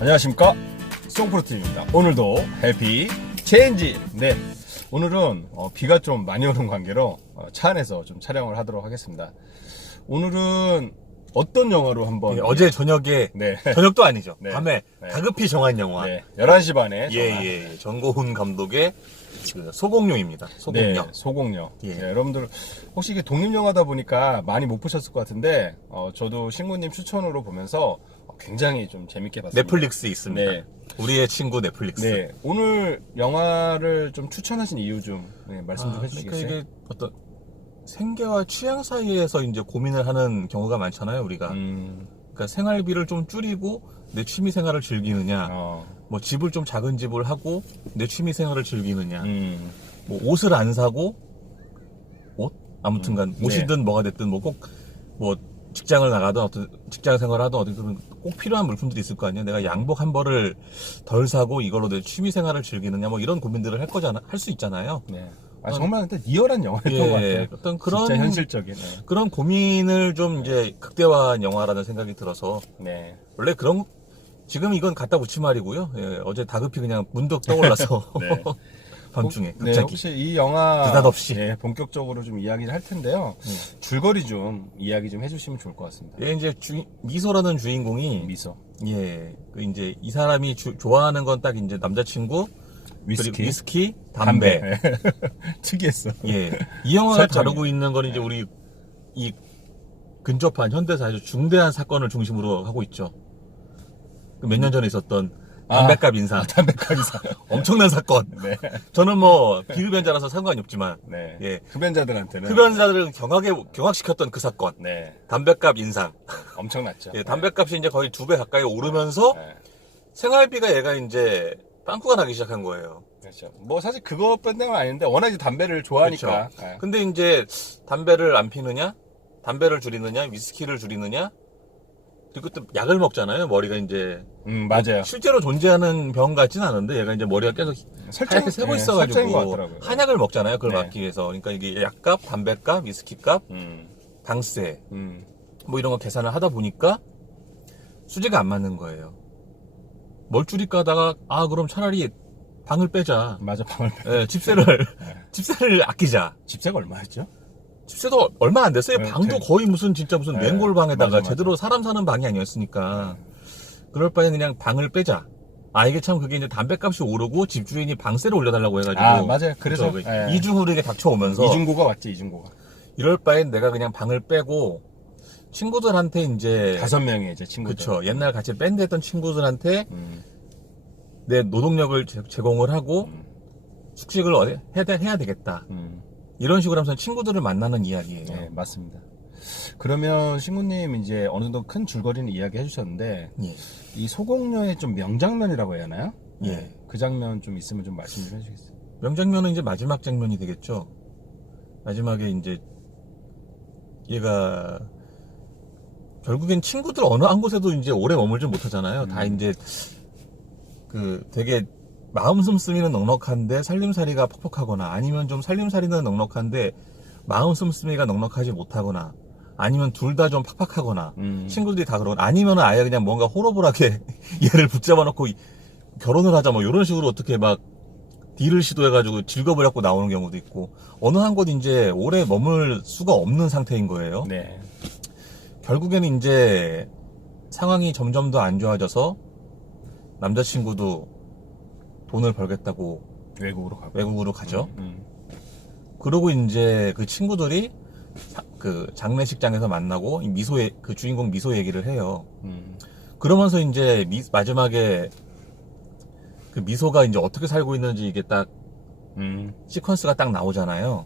안녕하십니까, 송프로팀입니다. 오늘도 해피 체인지. 네, 오늘은 비가 좀 많이 오는 관계로 차 안에서 좀 촬영을 하도록 하겠습니다. 오늘은 어떤 영화로 한번 어제 저녁에 네. 저녁도 아니죠. 네. 밤에 네. 다급히 정한 영화. 네, 11시 반에 정고훈 감독의 그 소공룡입니다. 소공룡. 네, 소공룡. 예. 네, 여러분들 혹시 이게 독립영화다 보니까 많이 못 보셨을 것 같은데 저도 신구님 추천으로 보면서 굉장히 좀 재밌게 봤습니다. 넷플릭스 있습니다. 네. 우리의 친구 넷플릭스. 네, 오늘 영화를 좀 추천하신 이유 좀 말씀 좀 해주시겠어요? 그러니까 이게 어떤 생계와 취향 사이에서 이제 고민을 하는 경우가 많잖아요, 우리가. 그러니까 생활비를 좀 줄이고 내 취미 생활을 즐기느냐, 뭐 집을 좀 작은 집을 하고 내 취미 생활을 즐기느냐, 뭐 옷을 안 사고 아무튼간 옷이든 뭐가 됐든 뭐 꼭 뭐 직장을 나가든 어떤 직장 생활을 하든 어떤 그런 꼭 필요한 물품들이 있을 거 아니에요. 내가 양복 한 벌을 덜 사고 이걸로 내 취미 생활을 즐기느냐, 뭐 이런 고민들을 할 수 있잖아요. 네. 정말 근데 리얼한 영화였던 것 같아요. 어떤 그런 진짜 현실적인. 그런 고민을 좀 이제 극대화한 영화라는 생각이 들어서. 네. 원래 그런 지금 이건 갖다 붙인 말이고요. 예, 어제 다급히 그냥 문득 떠올라서 네. 밤중에 네, 갑자기. 혹시 이 영화 느닷없이. 네, 본격적으로 좀 이야기를 할 텐데요. 줄거리 좀 이야기 좀 해주시면 좋을 것 같습니다. 예, 이제 미소라는 주인공이 미소. 예, 그 이제 이 사람이 좋아하는 건 딱 이제 남자친구, 위스키. 그리고 위스키, 담배. 네. 특이했어. 예, 이 영화가 설정이. 다루고 있는 건 이제 우리 이 근접한 현대사에서 중대한 사건을 중심으로 하고 있죠. 몇 년 전에 있었던 담배값 인상. 담배값 인상. 엄청난 사건. 네. 저는 뭐 비흡연자라서 상관이 없지만, 네. 예, 흡연자들한테는. 흡연자들을 경악시켰던 그 사건. 네. 담배값 인상. 엄청났죠. 예, 담배값이 이제 거의 2배 가까이 오르면서 네. 생활비가 얘가 이제 빵꾸가 나기 시작한 거예요. 그렇죠. 뭐 사실 그것뿐만은 아닌데 워낙 이제 담배를 좋아하니까. 그렇죠. 근데 이제 담배를 안 피느냐, 담배를 줄이느냐, 위스키를 줄이느냐, 그리고 또 약을 먹잖아요. 머리가 이제 맞아요. 실제로 존재하는 병 같진 않은데 얘가 이제 머리가 계속 하얗게 새고 설정인 것 있어가지고 같더라고요. 한약을 먹잖아요. 그걸 네. 막기 위해서. 그러니까 이게 약값, 담배값, 위스키값, 당세 뭐 이런 거 계산을 하다 보니까 수지가 안 맞는 거예요. 뭘 줄일까 하다가 그럼 차라리 방을 빼자. 맞아, 방을 예, 집세를 아끼자. 집세가 얼마였죠? 집세도 얼마 안 됐어요. 네, 방도 거의 무슨 맹골방에다가 맞아. 제대로 사람 사는 방이 아니었으니까. 그럴 바에 그냥 방을 빼자. 이게 참 그게 이제 담배값이 오르고 집주인이 방세를 올려달라고 해가지고. 맞아요. 그래서 이중으로 이게 닥쳐오면서. 이중고가 왔지, 이중고가. 이럴 바엔 내가 그냥 방을 빼고 친구들한테 이제 5명의 이제 친구들. 그쵸. 옛날 같이 밴드 했던 친구들한테 내 노동력을 제공을 하고 숙식을 해야 되겠다. 이런 식으로 하면서 친구들을 만나는 이야기예요. 네, 맞습니다. 그러면 신구님 이제 어느 정도 큰 줄거리는 이야기 해주셨는데 예. 이 소공녀의 좀 명장면이라고 해야 하나요? 예. 그 장면 좀 있으면 좀 말씀 좀 해주시겠어요? 명장면은 이제 마지막 장면이 되겠죠. 마지막에 이제 얘가 결국엔 친구들 어느 한 곳에도 이제 오래 머물지 못하잖아요. 다 이제 그 되게 마음 씀씀이는 넉넉한데 살림살이가 퍽퍽하거나, 아니면 좀 살림살이는 넉넉한데 마음 씀씀이가 넉넉하지 못하거나, 아니면 둘 다 좀 팍팍하거나, 친구들이 다 그러거나, 아니면 아예 그냥 뭔가 호러블하게 얘를 붙잡아 놓고 결혼을 하자 뭐 이런 식으로 어떻게 막 딜을 시도해가지고 즐겁을 갖고 나오는 경우도 있고, 어느 한 곳 이제 오래 머물 수가 없는 상태인 거예요. 네. 결국에는 이제 상황이 점점 더 안 좋아져서 남자친구도 돈을 벌겠다고 외국으로 가죠. 그러고 이제 그 친구들이 그 장례식장에서 만나고 그 주인공 미소 얘기를 해요. 그러면서 이제 마지막에 그 미소가 이제 어떻게 살고 있는지 이게 딱 시퀀스가 딱 나오잖아요.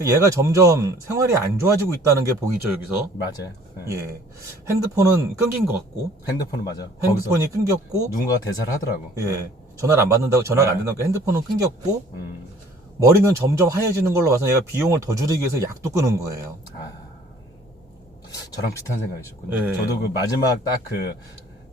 얘가 점점 생활이 안 좋아지고 있다는 게 보이죠, 여기서. 맞아요. 네. 예. 핸드폰은 끊긴 것 같고. 핸드폰은 맞아. 핸드폰이 끊겼고. 누군가가 대사를 하더라고. 예. 전화가 안 된다고 핸드폰은 끊겼고. 머리는 점점 하얘지는 걸로 봐서 얘가 비용을 더 줄이기 위해서 약도 끊은 거예요. 저랑 비슷한 생각이 있었군요. 예. 저도 그 마지막 딱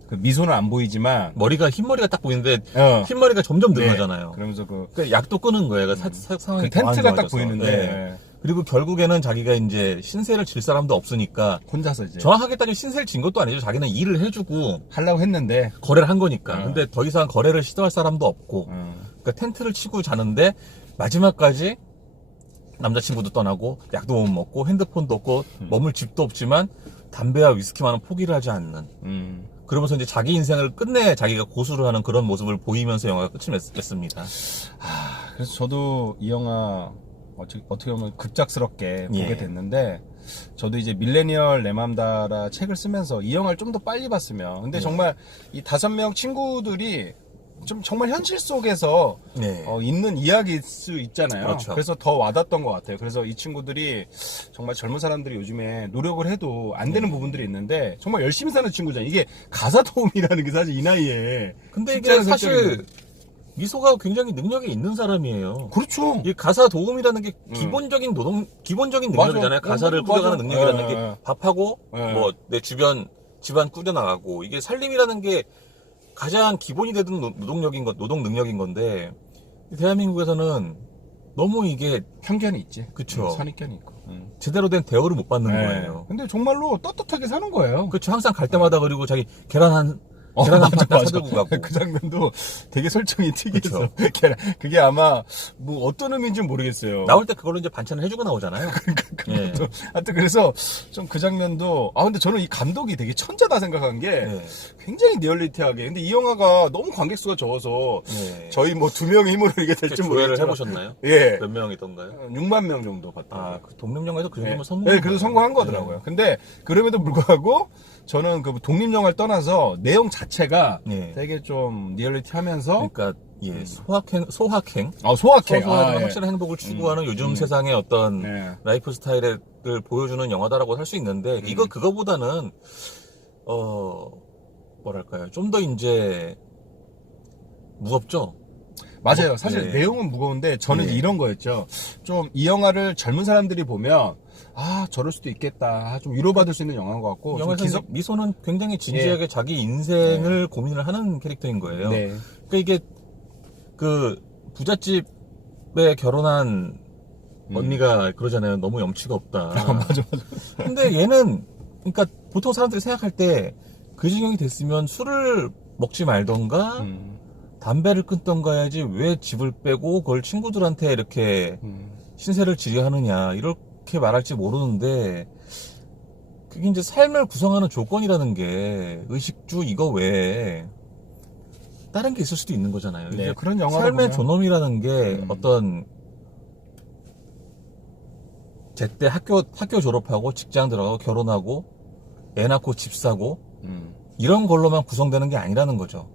그 미소는 안 보이지만 흰머리가 딱 보이는데 흰머리가 점점 늘어나잖아요. 네. 그러면서 약도 끊은 거예요. 상황이 그 텐트가 딱 좋아져서. 보이는데 예. 그리고 결국에는 자기가 이제 신세를 질 사람도 없으니까 혼자서 이제 정확하게 따지면 신세를 진 것도 아니죠. 자기는 일을 해주고 하려고 했는데 거래를 한 거니까. 어. 근데 더 이상 거래를 시도할 사람도 없고 그러니까 텐트를 치고 자는데 마지막까지 남자친구도 떠나고 약도 못 먹고 핸드폰도 없고 머물 집도 없지만 담배와 위스키만은 포기를 하지 않는 그러면서 이제 자기 인생을 끝내 자기가 고수를 하는 그런 모습을 보이면서 영화가 끝을 맺습니다. 그래서 저도 이 영화 어떻게 보면 급작스럽게 예. 보게 됐는데 저도 이제 밀레니얼 레맘다라 책을 쓰면서 이 영화를 좀 더 빨리 봤으면 근데 예. 정말 이 5명 친구들이 좀 정말 현실 속에서 네. 있는 이야기일 수 있잖아요. 그렇죠. 그래서 더 와닿았던 것 같아요. 그래서 이 친구들이 정말 젊은 사람들이 요즘에 노력을 해도 안 되는 부분들이 있는데 정말 열심히 사는 친구잖아요. 이게 가사 도우미라는 게 사실 이 나이에 근데 쉽지 이게 않은 사실 설정인데. 미소가 굉장히 능력이 있는 사람이에요. 그렇죠. 이 가사 도움이라는 게 기본적인 기본적인 맞아. 능력이잖아요. 가사를 맞아. 꾸려가는 능력이라는 예, 게 예. 밥하고 예. 뭐 내 주변 집안 꾸려나가고 이게 살림이라는 게 가장 기본이 되는 노동 능력인 건데 대한민국에서는 너무 이게 편견이 있지. 그쵸. 선입견이 있고. 제대로 된 대우를 못 받는 네. 거예요. 근데 정말로 떳떳하게 사는 거예요. 그렇죠. 항상 갈 때마다 그리고 자기 계란 한 판 사들고 가고. 그 장면도 되게 설정이 특이해서. 그쵸. 그게 아마 뭐 어떤 의미인지 모르겠어요. 나올 때 그걸로 이제 반찬을 해주고 나오잖아요. 예. 하여튼 그래서 좀 그 장면도 근데 저는 이 감독이 되게 천재다 생각한 게 예. 굉장히 리얼리티하게. 근데 이 영화가 너무 관객수가 적어서 예. 저희 뭐 2명의 힘으로 이게 될지 조회를 모르겠지만 해보셨나요? 예. 몇 명이던가요? 6만 명 정도 봤다. 그 독립영화에서 그 정도면 네, 성공. 네, 그래서 성공한 거더라고요. 근데 그럼에도 불구하고 저는 그 독립영화를 떠나서 내용 자체가 네. 되게 좀 리얼리티하면서 그러니까 예, 소확행, 소확행. 소소하지만 예. 확실한 행복을 추구하는 요즘 세상의 어떤 네. 라이프 스타일을 보여주는 영화다라고 할 수 있는데 그거보다는 뭐랄까요, 좀 더 이제 무겁죠. 맞아요. 사실 네. 내용은 무거운데 저는 네. 이런 거였죠. 좀 이 영화를 젊은 사람들이 보면 저럴 수도 있겠다. 좀 위로받을 수 있는 영화인 것 같고. 좀 영화에서 미소는 굉장히 진지하게 자기 인생을 고민을 하는 캐릭터인 거예요. 네. 그러니까 이게 그 부잣집에 결혼한 언니가 그러잖아요. 너무 염치가 없다. 맞아. 근데 얘는 그러니까 보통 사람들이 생각할 때 그 지경이 됐으면 술을 먹지 말던가 담배를 끊던가 해야지 왜 집을 빼고 그걸 친구들한테 이렇게 신세를 지게 하느냐 이렇게 말할지 모르는데 그게 이제 삶을 구성하는 조건이라는 게 의식주 이거 외에 다른 게 있을 수도 있는 거잖아요. 네, 이제 그런 영화를 삶의 보면- 존엄이라는 게 어떤 제때 학교 졸업하고 직장 들어가고 결혼하고 애 낳고 집 사고 이런 걸로만 구성되는 게 아니라는 거죠.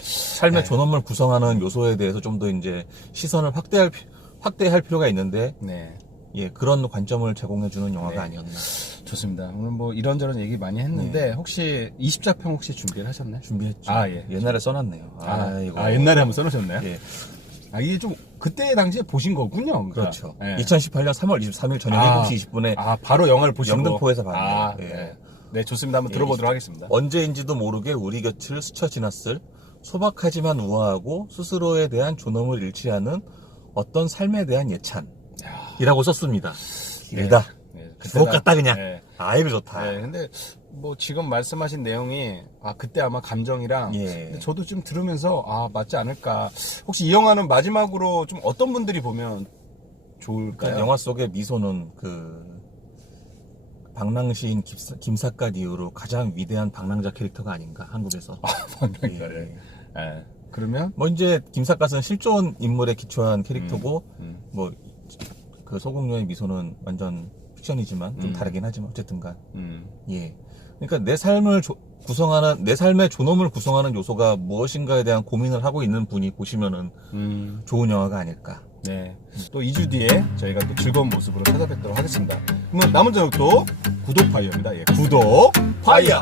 삶의 네. 존엄을 구성하는 요소에 대해서 좀 더 이제 시선을 확대할 필요가 있는데 네. 예, 그런 관점을 제공해주는 영화가 네. 아니었나. 좋습니다. 오늘 뭐 이런저런 얘기 많이 했는데 혹시 20자평 혹시 준비를 하셨나요? 준비했죠. 예. 옛날에 써놨네요. 아이고. 옛날에 한번 써놓으셨나요? 예, 이게 좀 그때 당시에 보신 거군요. 그러니까. 그렇죠. 예. 2018년 3월 23일 저녁 7시 20분에 바로 영화를 보시고 영등포에서 봤네요. 예. 네. 네, 좋습니다. 한번 들어보도록 하겠습니다. 언제인지도 모르게 우리 곁을 스쳐 지났을 소박하지만 우아하고 스스로에 대한 존엄을 잃지 않은 어떤 삶에 대한 예찬이라고 썼습니다. 길다. 네, 주옥 같다 그냥. 네. 아이고 좋다. 네, 근데 뭐 지금 말씀하신 내용이 그때 아마 감정이랑 예. 근데 저도 좀 들으면서 맞지 않을까. 혹시 이 영화는 마지막으로 좀 어떤 분들이 보면 좋을까요? 그러니까 영화 속의 미소는 방랑시인 김삿갓 이후로 가장 위대한 방랑자 캐릭터가 아닌가 한국에서. 방랑자를. 예. 그러면 뭐 이제 김삿갓은 실존 인물에 기초한 캐릭터고 뭐 그 소공녀의 미소는 완전 픽션이지만 좀 다르긴 하지만 어쨌든간 예. 그러니까 내 삶의 존엄을 구성하는 요소가 무엇인가에 대한 고민을 하고 있는 분이 보시면은 좋은 영화가 아닐까. 네. 또 2주 뒤에 저희가 또 즐거운 모습으로 찾아뵙도록 하겠습니다. 그러면 남은 저녁 또 구독 파이어입니다. 예, 구독 파이어.